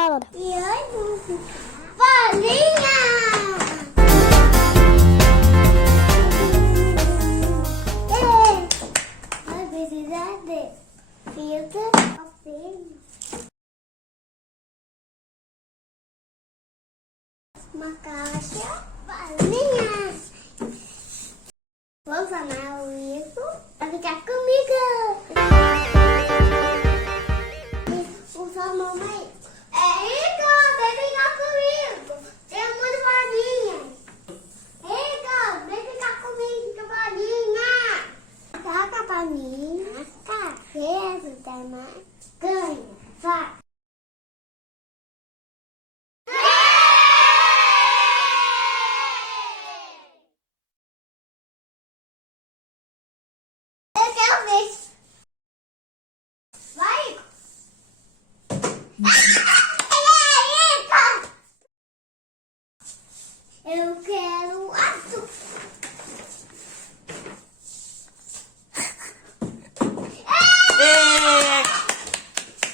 Ellora. E hoje bolinha! Vai precisar de fita, uma caixa, bolinhas. Vou usar o isso pra ficar comigo. Usa a mamãe. Igor, vem brincar comigo. Tem muita bolinha. Igor, vem brincar comigo com bolinha. Joga pra mim. Cabeça da mãe. Ganha. Vai. Eu quero ver. Vai, Igor. Eu quero azul.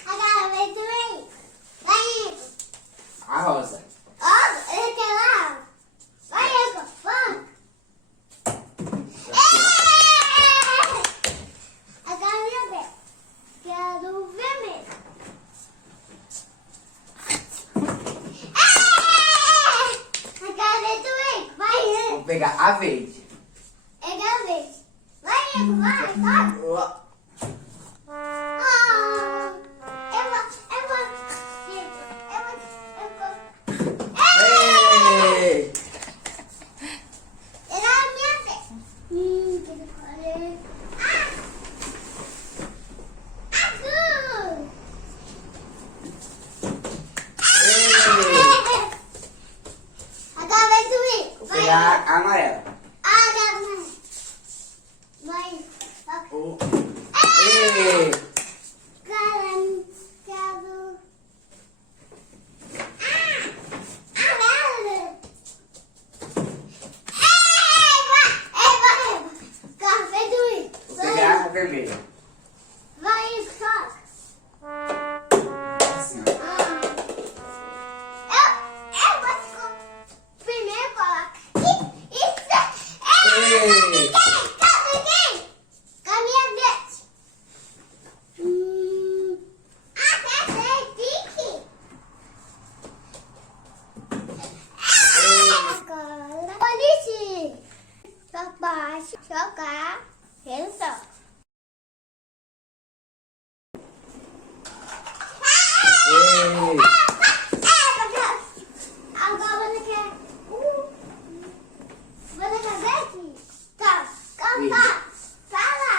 Agora vem também. Vai, Igor. A rosa. Eu quero a. Vai, Igor. Vamos. Agora eu ver. Quero vermelho. Agora vem também. Vai, Vou pegar a verde. é a vez. Vai, Igor. Vai. Eu vou. Ei! Era a minha vez. Que eu falei. Azul. Ei! Agora vai subir. Vou pegar a amarela. Agora vai. Oh. Ei! Quero. Amarelo. Café do Vou pegar a vermelha. Vai, soca. Assim, ó. Eu vou primeiro colocar. Isso. Ei! Com a minha vez. Acertei, tique. Agora, police. Só baixo, jogar, ele soca. Ei! Agora você quer. Você quer ver aqui? Tá, cantar. Fala.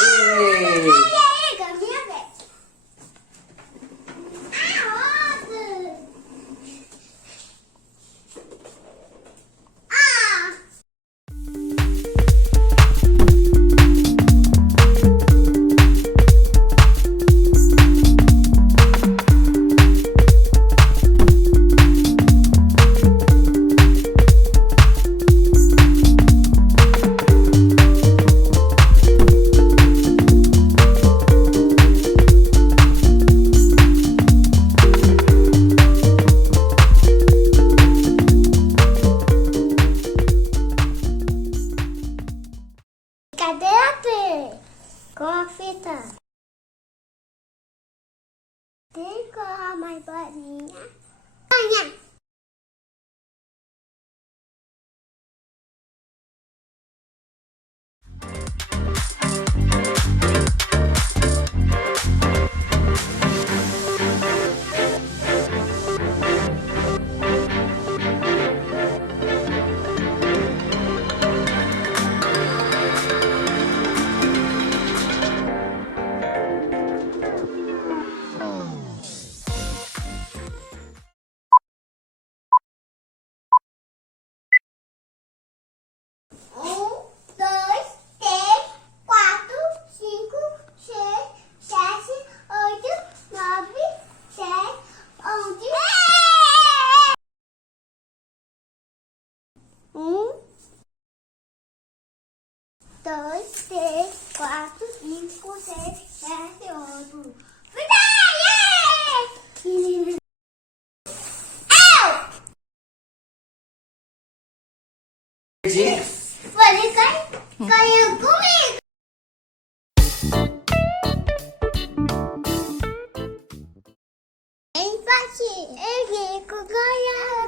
Ei! E aí, com a minha vez. Rosa. Cadê com a fita? Tem que colocar mais bolinha. Bolinha. Empate. Eu fico ganhando.